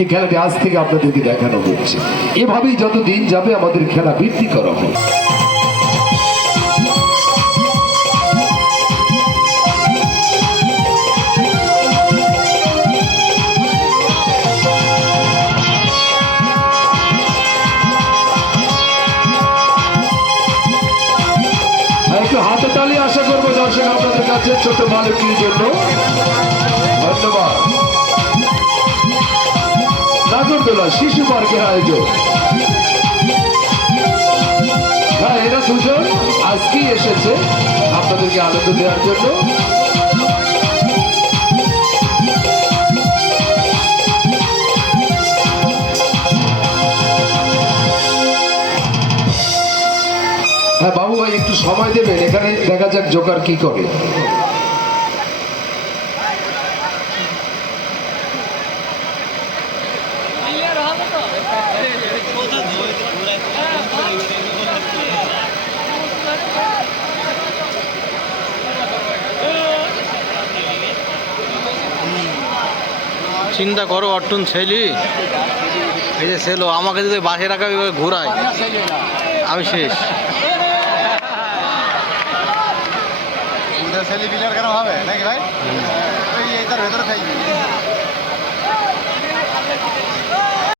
এই খেলাটি আজ থেকে আপনাদেরকে দেখানো হচ্ছে। এভাবেই যত দিন যাবে আমাদের খেলা বৃদ্ধি করা হবে। একটু হাতে তালি আশা করবো দর্শক আপনাদের কাছে ছোট বালকটির জন্য। ধন্যবাদ। নাগরদোলা শিশু পার্কের আয়োজন। হ্যাঁ, এরা দুজন আজকেই এসেছে আপনাদেরকে আনন্দ দেওয়ার জন্য। হ্যাঁ বাবু ভাই, একটু সময় দেবেন, এখানে দেখা যাক জোকার কি করে। চিন্তা করো অট্টুন ছেলি, এই যে ছেলো আমাকে যদি বাসে রাখা ঘুরায় আমি শেষ। ছেলে বিলের কেন হবে নাকি ভাই? এইটার ভেতরে থাকবি।